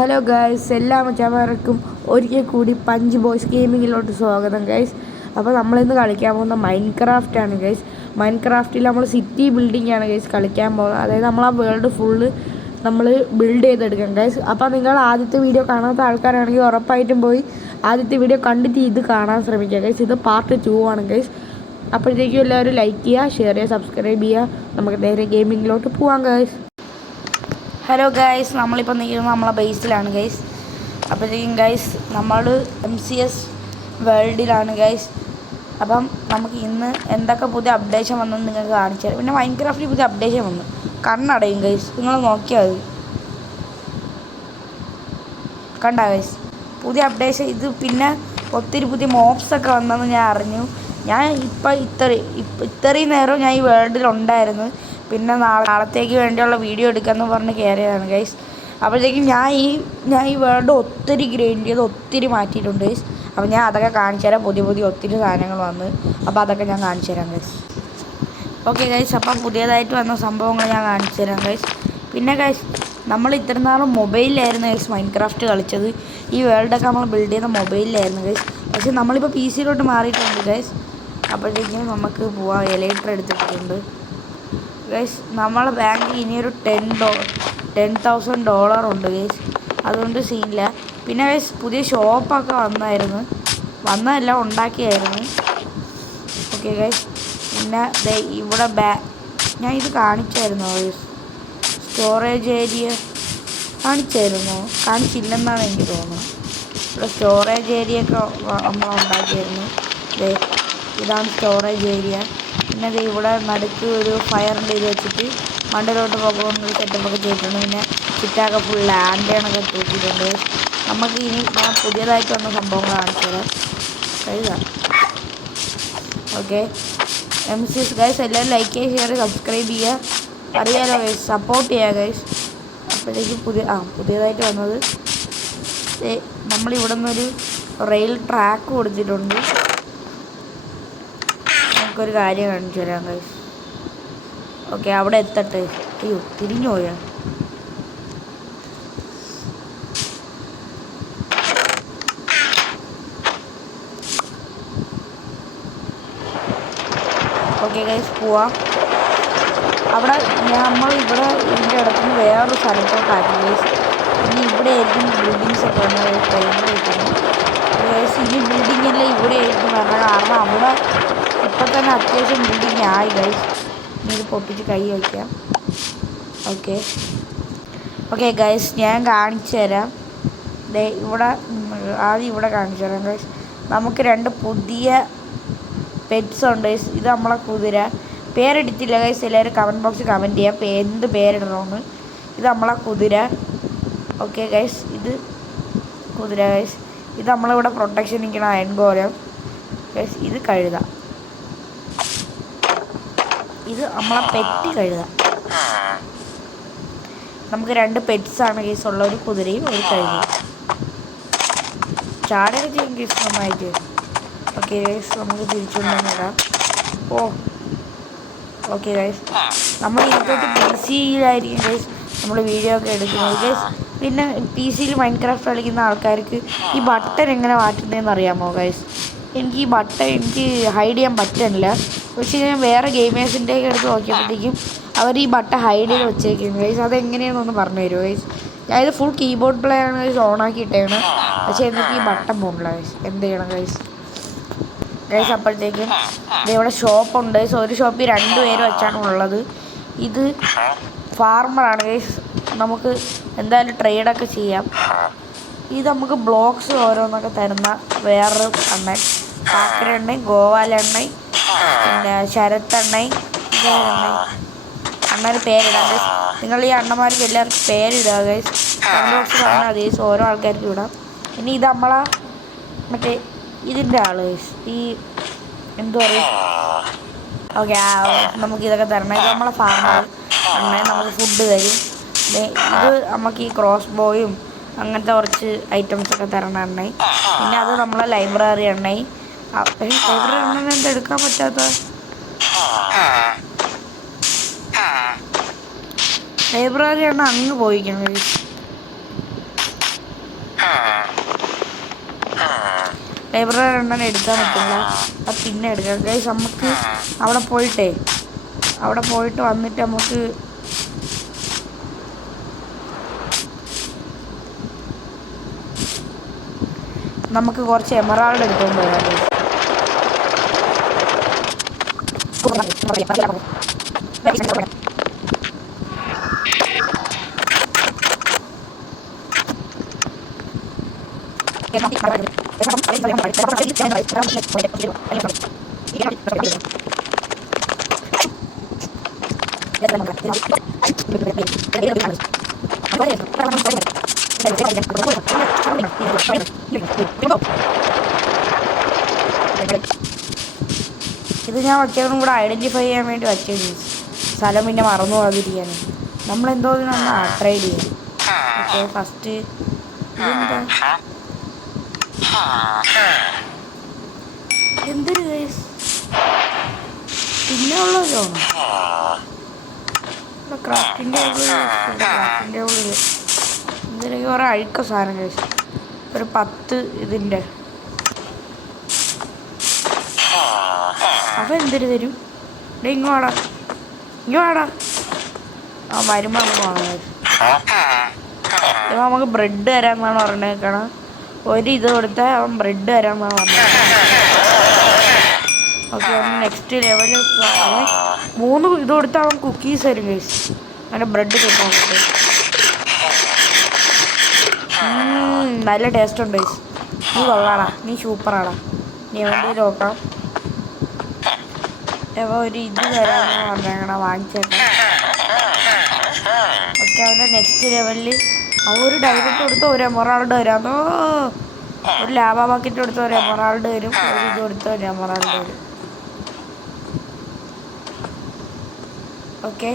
Hello guys, എല്ലാ മച്ചാന്മാർക്കും ഒരിക്കൽ കൂടി പഞ്ച് ബോയ്സ് ഗെയിമിങ്ങിലോട്ട് സ്വാഗതം ഗൈസ്. അപ്പോൾ നമ്മളിന്ന് കളിക്കാൻ പോകുന്ന മൈൻക്രാഫ്റ്റാണ് ഗൈസ്. മൈൻക്രാഫ്റ്റിൽ നമ്മൾ സിറ്റി ബിൽഡിംഗ് ആണ് ഗൈസ് കളിക്കാൻ പോകുന്നത്. അതായത് നമ്മൾ ആ വേൾഡ് ഫുള്ള് നമ്മൾ ബിൽഡ് ചെയ്തെടുക്കാം ഗൈസ്. അപ്പോൾ നിങ്ങൾ ആദ്യത്തെ വീഡിയോ കാണാത്ത ആൾക്കാരാണെങ്കിൽ ഉറപ്പായിട്ടും പോയി ആദ്യത്തെ വീഡിയോ കണ്ടിട്ട് ഇത് കാണാൻ ശ്രമിക്കുക ഗൈസ്. ഇത് പാർട്ട് 2 ആണ് ഗൈസ്. അപ്പോഴത്തേക്കും എല്ലാവരും ലൈക്ക് ചെയ്യുക, ഷെയർ ചെയ്യുക, സബ്സ്ക്രൈബ് ചെയ്യുക. നമുക്ക് നേരെ ഗെയിമിങ്ങിലോട്ട് പോവാം ഗൈസ്. ഹലോ ഗൈസ്, നമ്മളിപ്പോൾ നിൽക്കുന്നത് നമ്മളെ ബേസിലാണ് ഗൈസ്. അപ്പോഴത്തേക്കും ഗൈസ് നമ്മൾ MCS വേൾഡിലാണ് ഗൈസ്. അപ്പം നമുക്ക് ഇന്ന് എന്തൊക്കെ പുതിയ അപ്ഡേഷൻ വന്നെന്ന് നിങ്ങൾക്ക് കാണിച്ചു തരാം. പിന്നെ മൈൻക്രാഫ്റ്റിൽ പുതിയ അപ്ഡേഷൻ വന്നു, കണ്ണടയും ഗൈസ്. നിങ്ങൾ നോക്കിയാൽ മതി, കണ്ട ഗൈസ് പുതിയ അപ്ഡേഷൻ ഇത്. പിന്നെ ഒത്തിരി പുതിയ മോബ്സൊക്കെ വന്നെന്ന് ഞാൻ അറിഞ്ഞു. ഞാൻ ഇത്രയും നേരം ഞാൻ ഈ വേൾഡിലുണ്ടായിരുന്നു. പിന്നെ നാളത്തേക്ക് വേണ്ടിയുള്ള വീഡിയോ എടുക്കാമെന്ന് പറഞ്ഞ് കയറിയതാണ് ഗൈസ്. അപ്പോഴത്തേക്കും ഞാൻ ഈ വേൾഡ് ഒത്തിരി ഗ്രൈൻഡ് ചെയ്ത് ഒത്തിരി മാറ്റിയിട്ടുണ്ട് ഗൈസ്. അപ്പോൾ ഞാൻ അതൊക്കെ കാണിച്ചു തരാം. പുതിയ ഒത്തിരി സാധനങ്ങൾ വന്ന്, അപ്പോൾ അതൊക്കെ ഞാൻ കാണിച്ചു തരാം ഗൈസ്. ഓക്കെ ഗൈസ്, അപ്പം പുതിയതായിട്ട് വന്ന സംഭവങ്ങൾ ഞാൻ കാണിച്ചു തരാം ഗൈസ്. പിന്നെ ഗൈസ് നമ്മൾ ഇത്രയും നാളും മൊബൈലിലായിരുന്നു ഗൈസ് മൈൻക്രാഫ്റ്റ് കളിച്ചത്. ഈ വേൾഡൊക്കെ നമ്മൾ ബിൽഡ് ചെയ്യുന്ന മൊബൈലിലായിരുന്നു ഗൈസ്. പക്ഷേ നമ്മളിപ്പോൾ PC യിലോട്ട് മാറിയിട്ടുണ്ട് ഗൈസ്. അപ്പോഴത്തേക്കും നമുക്ക് പോവാം. എലൈറ്റർ എടുത്തിട്ടുണ്ട് ഗൈസ്. നമ്മളെ ബാങ്കിൽ ഇനിയൊരു $10,000 ഉണ്ട് ഗൈസ്. അതുകൊണ്ട് സീനില്ല. പിന്നെ ഗൈസ് പുതിയ ഷോപ്പൊക്കെ വന്നതെല്ലാം ഉണ്ടാക്കിയായിരുന്നു. ഓക്കെ ഗൈസ്, പിന്നെ ഇവിടെ ഞാൻ ഇത് കാണിച്ചായിരുന്നു ഗൈസ്. സ്റ്റോറേജ് ഏരിയ കാണിച്ചില്ലെന്നാണ് എനിക്ക് തോന്നുന്നത്. ഇവിടെ സ്റ്റോറേജ് ഏരിയ ഒക്കെ നമ്മൾ ഉണ്ടാക്കിയായിരുന്നു. ഇതാണ് സ്റ്റോറേജ് ഏരിയ. പിന്നെ ഇവിടെ നടുക്ക് ഒരു ഫയറിൻ്റെ ഇത് വെച്ചിട്ട് മണ്ടയിലോട്ട് പോകുന്നൊരു സെറ്റപ്പൊക്കെ ചെയ്തിട്ടുണ്ട്. പിന്നെ ചുറ്റാകെ ഫുൾ ലാൻഡേണൊക്കെ തൂക്കിയിട്ടുണ്ട്. നമുക്ക് ഇനി ഞാൻ പുതിയതായിട്ട് വന്ന സംഭവങ്ങൾ കാണിച്ചു തരാം. കഴിയാം. ഓക്കെ, MCS ഗൈസ് എല്ലാവരും ലൈക്ക് ചെയ്യുക, ഷെയർ ചെയ്യുക, സബ്സ്ക്രൈബ് ചെയ്യുക. അറിയാലോ ഗൈസ്, സപ്പോർട്ട് ചെയ്യുക ഗൈസ്. അപ്പോഴത്തേക്ക് പുതിയതായിട്ട് വന്നത് നമ്മളിവിടെ നിന്നൊരു റെയിൽ ട്രാക്ക് കൊടുത്തിട്ടുണ്ട്. നമുക്കൊരു കാര്യം കാണിച്ചു തരാം ഗൈസ്. ഓക്കെ, അവിടെ എത്തട്ടെ. അയ്യോ, തിരിഞ്ഞു പോയാ. ഓക്കെ ഗൈസ്, പോവാം. അവിടെ നമ്മളിവിടെ ഇതിൻ്റെ ഇടത്തുനിന്ന് വേറൊരു സ്ഥലത്തോട്ടാക്കി ഗൈസ്. ഇനി ഇവിടെ ആയിരിക്കും ബിൽഡിങ്സ് ഒക്കെ വന്നത്. ട്രെയിനിൽ വെക്കുന്നത് ഗൈസ്. ഇനി ബിൽഡിങ്ങെല്ലാം ഇവിടെ ആയിരിക്കും വരണം. കാരണം അവിടെ ഇപ്പം തന്നെ അത്യാവശ്യം ബിൽഡിങ് ആയി ഗൈസ്. ഇനി ഇത് പൊട്ടിച്ച് കൈ വയ്ക്കാം. ഓക്കെ ഗൈസ്, ഞാൻ കാണിച്ചു തരാം. ഇവിടെ കാണിച്ചു തരാം ഗൈസ്. നമുക്ക് 2 പുതിയ പെറ്റ്സ് ഉണ്ട് ഗൈസ്. ഇത് നമ്മളെ കുതിര. പേരെടുത്തില്ല ഗൈസ്. എല്ലാവരും കമൻറ്റ് ബോക്സിൽ കമൻറ്റ് ചെയ്യാം എന്ത് പേരിടണമെന്ന്. ഇത് നമ്മളെ കുതിര. ഓക്കെ ഗൈസ്, ഇത് കുതിര ഗൈസ്. ഇത് നമ്മളിവിടെ പ്രൊട്ടക്ഷൻ നിൽക്കണ അയൺ ഗോലം ഗൈസ്. ഇത് കഴുത. ഇത് നമ്മളെ പെറ്റ് കഴുത. നമുക്ക് 2 പെറ്റ്സാണ് ഗൈസ് ഉള്ള, ഒരു കുതിരയും ഒരു കഴുതയും. ചാടൊക്കെ ചെയ്യും ഗൈസ് നന്നായിട്ട്. ഓക്കെ ഗൈസ്, നമുക്ക് തിരിച്ചുകൊണ്ടിടാം. ഓക്കെ ഗൈസ്, നമ്മൾ ഇതിലോട്ട് PC-യിലായിരിക്കും ഗൈസ് നമ്മൾ വീഡിയോ ഒക്കെ എടുക്കുന്നത് ഗൈസ്. പിന്നെ PC-യിൽ മൈൻക്രാഫ്റ്റ് കളിക്കുന്ന ആൾക്കാർക്ക് ഈ ബട്ടൺ എങ്ങനെ മാറ്റുന്നതെന്ന് അറിയാമോ ഗൈസ്? ഈ ബട്ടൺ ഹൈഡ് ചെയ്യാൻ പറ്റുന്നില്ല. പക്ഷേ ഞാൻ വേറെ ഗെയിമേഴ്സിൻ്റെ ഒക്കെ എടുത്ത് നോക്കിയപ്പോഴത്തേക്കും അവർ ഈ ബട്ടൺ ഹൈഡ് ചെയ്ത് വെച്ചേക്കുന്നു ഗൈസ്. അതെങ്ങനെയാണെന്നൊന്ന് പറഞ്ഞു തരുമോ ഗൈസ്? ഞാനിത് ഫുൾ കീബോർഡ് പ്ലേ ആണ് ഗൈസ്, ഓണാക്കി ഇട്ടേണ്. പക്ഷേ എന്നിട്ട് ഈ ബട്ടൺ പോകണില്ല ഗൈസ്. എന്ത് ചെയ്യണം ഗൈസ്? അപ്പോഴത്തേക്കും ഇവിടെ ഷോപ്പുണ്ട് ഗൈസ്. ഒരു ഷോപ്പിൽ 2 പേര് വെച്ചാണ് ഉള്ളത്. ഇത് ഫാർമറാണ് ഗൈസ്. നമുക്ക് എന്തായാലും ട്രേഡൊക്കെ ചെയ്യാം. ഇത് നമുക്ക് ബ്ലോക്സ് ഓരോന്നൊക്കെ തരുന്ന വേറൊരു അണ്ണൻ. കാക്കര എണ്ണയും ഗോവാല എണ്ണയും പിന്നെ ശരത്തെണ്ണയും അണ്ണന് പേരിടാം ഗൈസ്. നിങ്ങൾ ഈ അണ്ണന്മാർക്ക് എല്ലാവർക്കും പേരിടുക ഗൈസ്. കമൻറ്റ് ബോക്സിൽ പറഞ്ഞാൽ മതി ഗൈസ്, ഓരോ ആൾക്കാർക്കും ഇടാം. ഇനി ഇത് നമ്മളെ മറ്റേ ഇതിൻ്റെ ആള് ഗൈസ്, ഈ എന്തു പറയും. ഓക്കെ, നമുക്കിതൊക്കെ തരണം. ഇത് നമ്മളെ ഫാർമർ അണ്ണൻ നമുക്ക് ഫുഡ് തരും. ഇത് നമുക്ക് ഈ ക്രോസ് ബോയും അങ്ങനത്തെ കുറച്ച് ഐറ്റംസൊക്കെ തരണം എണ്ണയും. പിന്നെ അത് നമ്മളെ ലൈബ്രറി എണ്ണയും. ലൈബ്രറി എണ്ണ എന്തെടുക്കാൻ പറ്റാത്ത ലൈബ്രറി എണ്ണ അങ്ങ് പോയിക്കണം. ലൈബ്രറി എണ്ണം എടുക്കാൻ പറ്റില്ല, അത് പിന്നെ എടുക്കാം ഗൈസ്. നമുക്ക് അവിടെ പോയിട്ട് വന്നിട്ട് നമുക്ക് കുറച്ച് എമറാൾഡ് എടുത്തുകൊണ്ട് വരാം. ഇത് ഞാൻ ഒറ്റക്കും കൂടെ ഐഡൻറ്റിഫൈ ചെയ്യാൻ വേണ്ടി വച്ചത്, സ്ഥലം പിന്നെ മറന്നു പോകാതിരിക്കാൻ. നമ്മളെന്തോ ഇതിനൊന്ന് ട്രൈഡ് ചെയ്യാം. ഓക്കെ, ഫസ്റ്റ് എന്തൊരു കേസ് പിന്നെ ഉള്ളതാണ് ക്രാഫ്റ്റിൻ്റെ ഉള്ളിൽ എന്തിനൊക്കെ കുറേ അഴുക്ക സാധനം കേസ്. ഒരു 10 ഇതിൻ്റെ അവ എന്തൊരു തരും. ഇങ്ങോടാ ആ വരുമ്പോൾ നമുക്ക് വാങ്ങാം. ഇപ്പം നമുക്ക് ബ്രെഡ് തരാമെന്നാണ് പറഞ്ഞേക്കണം. ഇത് കൊടുത്താൽ അവൻ ബ്രെഡ് തരാമെന്നാണ് പറഞ്ഞത്. ഓക്കെ, നെക്സ്റ്റ് ലെവലിൽ 3 ഇത് കൊടുത്താൽ അവൻ കുക്കീസ് തരും ഗൈസ്. അങ്ങനെ ബ്രെഡ് തിന്നാൻ നല്ല ടേസ്റ്റ് ഉണ്ട് ഗൈസ്. നീ കൊള്ളാടാ, നീ സൂപ്പറാടാ. നീ എവിടെ നോക്കാം. ഒരു ഇത് തരാമെന്ന് പറഞ്ഞേക്കണം, വാങ്ങിച്ചേക്കാം. ഓക്കെ, അവൻ്റെ നെക്സ്റ്റ് ലെവലിൽ ഒരു ഡൈമണ്ട് കൊടുത്ത് ഒരു എമറാൾഡ് വരാമെന്നോ, ഒരു ലാബ ബക്കറ്റ് കൊടുത്ത് ഒരു എമറാൾഡ് വരും, ഒരു ഇത് കൊടുത്ത് ഒരു എമറാൾഡ് വരും. ഓക്കെ,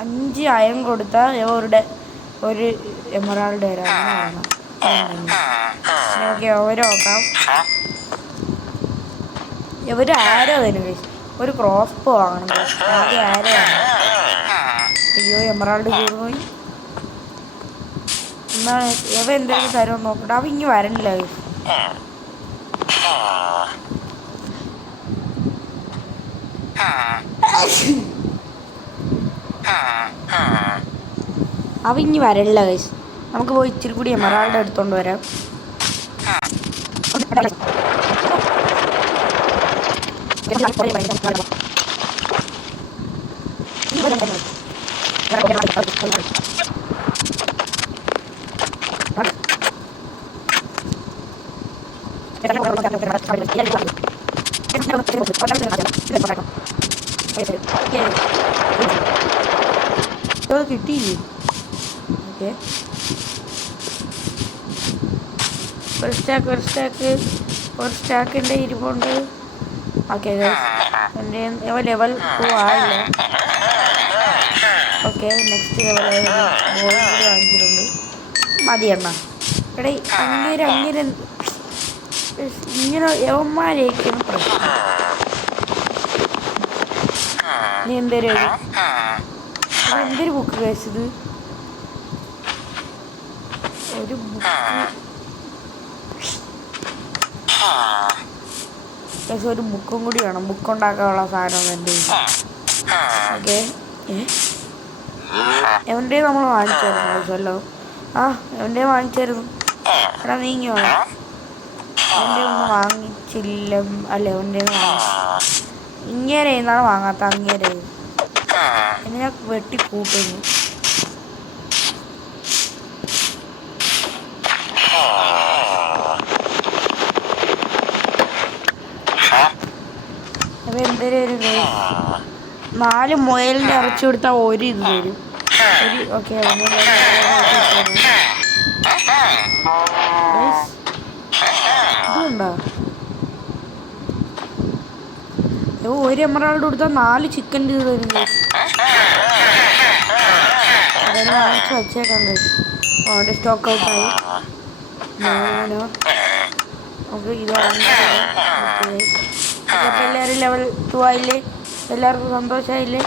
5 അയം കൊടുത്താൽ ഒരു എമറാൾഡ് വരാമെന്ന് പറയണം. ഓക്കെ, ഓരോ നോക്കാം. ഇവർ ആരോ തരും ഗൈസ്. ഒരു ക്രോസ്ബോ വാങ്ങണം. ആദ്യം ആരോ വാങ്ങണം. അയ്യോ, എമറാൾഡ് പോയി. എന്താണ് എന്തെങ്കിലും തരുമെന്ന് നോക്കട്ടെ. അവ ഇനി വരണില്ല ഗൈസ്. അവ ഇനി വരണില്ല ഗൈസ്. നമുക്ക് പോയി ഇച്ചിരി കൂടി എമറാൾഡ് എടുത്തോണ്ട് വരാം. കിട്ടിയില്ലേ? ഓക്കെ, ഒരു സ്റ്റാക്കിൻ്റെ ഇരിപ്പുണ്ട്. ഓക്കെ എൻ്റെ ലെവൽ 2 ആയില്ല. ഓക്കെ, നെക്സ്റ്റ് ലെവൽ ബോളും കൂടി വാങ്ങിച്ചിട്ടുണ്ട്. മതി എണ്ണ. എടേ അങ്ങനെ ഇങ്ങനെ യവന്മാരേക്കാണ് പ്രശ്നം. നീ എന്തൊരു ബുക്ക് കഴിച്ചത്? ഒരു ബുക്ക്, ഒരു ബുക്കും കൂടി വേണം. ബുക്ക് ഉണ്ടാക്കാനുള്ള സാധനം എൻ്റെ. ഓക്കെ, എവൻ്റെ നമ്മൾ വാങ്ങിച്ചായിരുന്നു. എവൻ്റെ വാങ്ങിച്ചായിരുന്നു. എടാ നീങ്ങി വേണം. എവൻ്റെ ഒന്നും വാങ്ങിച്ചില്ല. അല്ല, എവൻ്റെ ഇങ്ങനെ എന്നാണ് വാങ്ങാത്ത. അങ്ങേരെ എന്നെ ഞാൻ വെട്ടിക്കൂട്ടുന്നു. അപ്പൊ എന്തൊരു 4 മുയലിൻ്റെ ഇറച്ചി കൊടുത്താൽ ഒരു ഇത് തരും. ഓക്കെ, ഇതുണ്ടോ? ഒരു എമറാൾഡ് കൊടുത്താൽ 4 ചിക്കൻ്റെ ഇത് തരും. അതെല്ലാം വാങ്ങിച്ച് വച്ചേക്കാം. അവൻ്റെ സ്റ്റോക്ക് ഔട്ടായി. നമുക്ക് ഇത് അപ്പോൾ എല്ലാവരും ലെവൽ 2 ആയില്ലേ? എല്ലാവർക്കും സന്തോഷമായില്ലേ?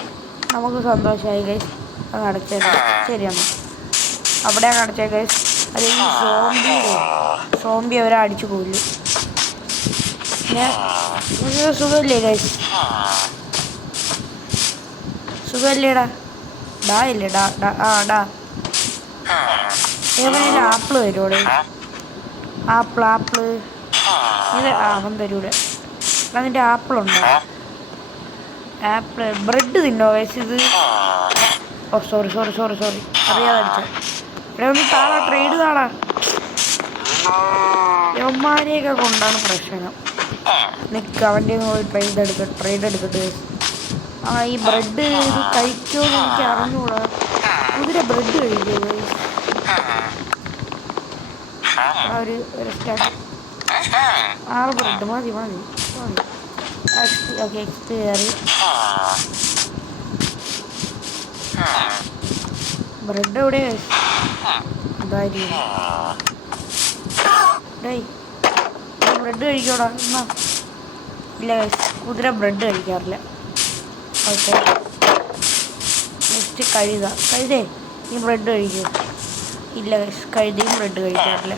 നമുക്ക് സന്തോഷമായി ഗൈസ്. അത് അടച്ചേക്കാം. ശരിയാണ്, അവിടെ അടച്ചേ ഗൈസ്. അല്ലെങ്കിൽ സോംബി അവരെ അടിച്ചു കൊല്ലും. പിന്നെ സുഖമില്ലേ ഗൈസ്? സുഖമല്ലേടാ? ഡാ ഇല്ലേ? ഡാ എവനേലും ആപ്പിള് തരുമോടെ? ആപ്പിള് ഇത് അവൻ തരൂടെ? അതിൻ്റെ ആപ്പിളുണ്ടോ? ആപ്പിള് ബ്രെഡ് തിന്നോ ഗൈസ്? ഇത് ഓ സോറി അറിയാതെ അടിച്ചോ. ഇവിടെ ഒന്ന് താളാ, ട്രേഡ് താളാ. യവന്മാരെയൊക്കെ കൊണ്ടാണ് പ്രശ്നം. നിൽക്കുക, അവൻ്റെ പോയി ട്രേഡ് എടുക്കട്ടെ. ആ ഈ ബ്രെഡ് ഇത് കഴിക്കുമെന്ന് എനിക്ക് അറിഞ്ഞൂടാ. കുതിര ബ്രെഡ് കഴിക്കുമോ? ഒരു സ്റ്റാർട്ട് 6 ബ്രെഡ് മതി. ഓക്കെ, എക്സ്പയറി ബ്രെഡ് എവിടെ? അതായിരിക്കും. ബ്രെഡ് കഴിക്കോടാ? എന്നാ ഇല്ല, കുതിര ബ്രെഡ് കഴിക്കാറില്ല. ഓക്കെ, നെക്സ്റ്റ് കഴുതേ ഈ ബ്രെഡ് കഴിക്കുമോ? ഇല്ല, കഴുതയും ബ്രെഡ് കഴിക്കാറില്ല.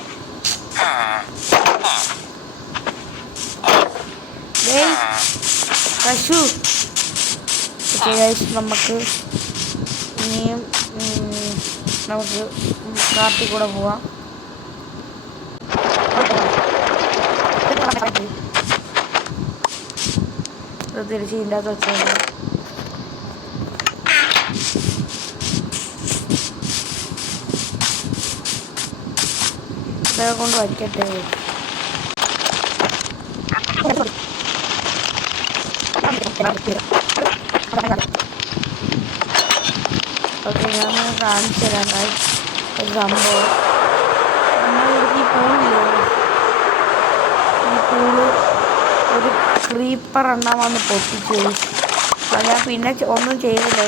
പശു. ഓക്കെ ഗൈസ്, നമുക്ക് ഇനിയും നമുക്ക് കാട്ടിൽ കൂടെ പോവാം. തിരിച്ച് ഇതിൻ്റെ അകത്ത് വെച്ചാൽ ഇതൊക്കെ കൊണ്ട് വയ്ക്കട്ടെ. ഓക്കെ, ഞാൻ കാണിച്ചു തരാം ഒരു സംഭവം. നമ്മളിവിടെ ഈ പൂളില്ലേ, ഈ പൂള് ഒരു ക്രീപ്പർ എണ്ണം വന്ന് പൊട്ടിച്ചു. അപ്പോൾ ഞാൻ പിന്നെ ഒന്നും ചെയ്തില്ല.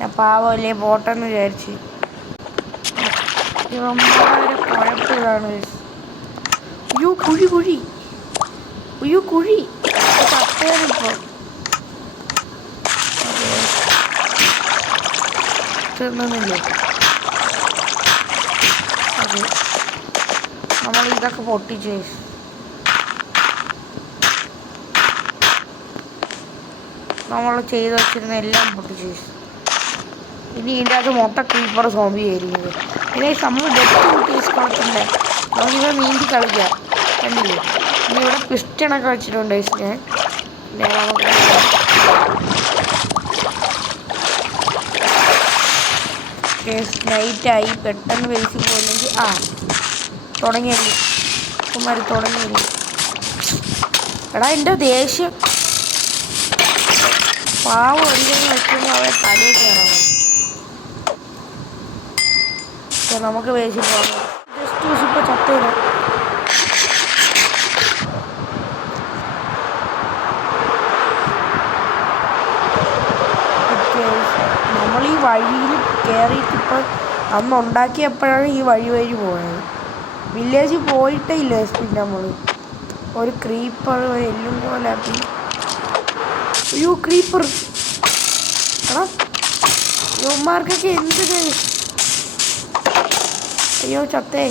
ഞാൻ പാവമല്ലേ പോട്ടെന്ന് വിചാരിച്ച്. ഇവന്മാരെ കുഴപ്പമില്ലാണ്. അയ്യോ കുഴി തട്ടേനിപ്പോൾ തിന്നില്ലേ? അതെ, നമ്മൾ ഇതൊക്കെ പൊട്ടിച്ച് നമ്മൾ ചെയ്ത് വെച്ചിരുന്ന എല്ലാം പൊട്ടിച്ച്. ഇനി ഇതിൻ്റെ അകത്ത് മൊത്തം ക്രീപ്പർ സോംബി ആയിരിക്കുന്നത്. ഇനി നമ്മൾ ഡെറ്റ് കൂട്ടി കളത്തില്ല. നമുക്കിവിടെ നീന്തി കളിക്കാം. കണ്ടില്ലേ? ഇനി ഇവിടെ പിസ്റ്റണൊക്കെ വെച്ചിട്ടുണ്ട്. ഞാൻ നമുക്ക് നൈറ്റായി പെട്ടെന്ന് ബേസിൽ പോയില്ലെങ്കിൽ തുടങ്ങിയല്ലേ കുമാരി തുടങ്ങിയല്ലേ. എടാ എൻ്റെ ദേഷ്യം പാവം ഒരിക്കലും വെക്കുമ്പോൾ അവരെ തലയിൽ കയറണം. നമുക്ക് ബേസിൽ പോകാം. ജസ്റ്റ് ഇപ്പോൾ ചത്തുവിടാം. നമ്മൾ ഈ വഴിയിൽ കയറിയിട്ടിപ്പോൾ അന്ന് ഉണ്ടാക്കിയപ്പോഴാണ് ഈ വഴി പോയത്. വില്ലേജ് പോയിട്ടേ ഇല്ല. പിന്നെ നമ്മൾ ഒരു ക്രീപ്പർ എല്ലും പോലെ ആക്കി. അയ്യോ ക്രീപ്പർ! എടാ യുവന്മാർക്കൊക്കെ എന്ത്? അയ്യോ ചത്തേ.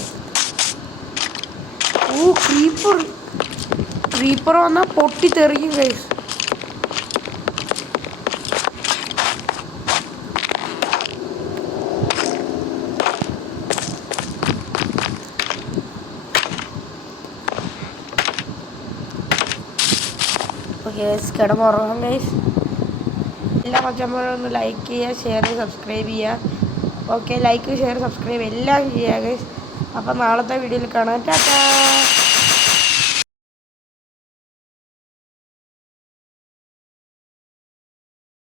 ഓ ക്രീപ്പർ വന്നാൽ പൊട്ടിത്തെറിക്കും ഗൈസ്. ഗൈസ് കിടന്നുറങ്ങാം ഗൈസ്. എല്ലാ മച്ചന്മാരും ഒന്ന് ലൈക്ക് ചെയ്യുക, ഷെയർ ചെയ്യുക, സബ്സ്ക്രൈബ് ചെയ്യുക. ഓക്കെ, ലൈക്ക് ഷെയർ സബ്സ്ക്രൈബ് എല്ലാം ചെയ്യുക ഗൈസ്. അപ്പം നാളത്തെ വീഡിയോയിൽ കാണാം. ടാറ്റാ.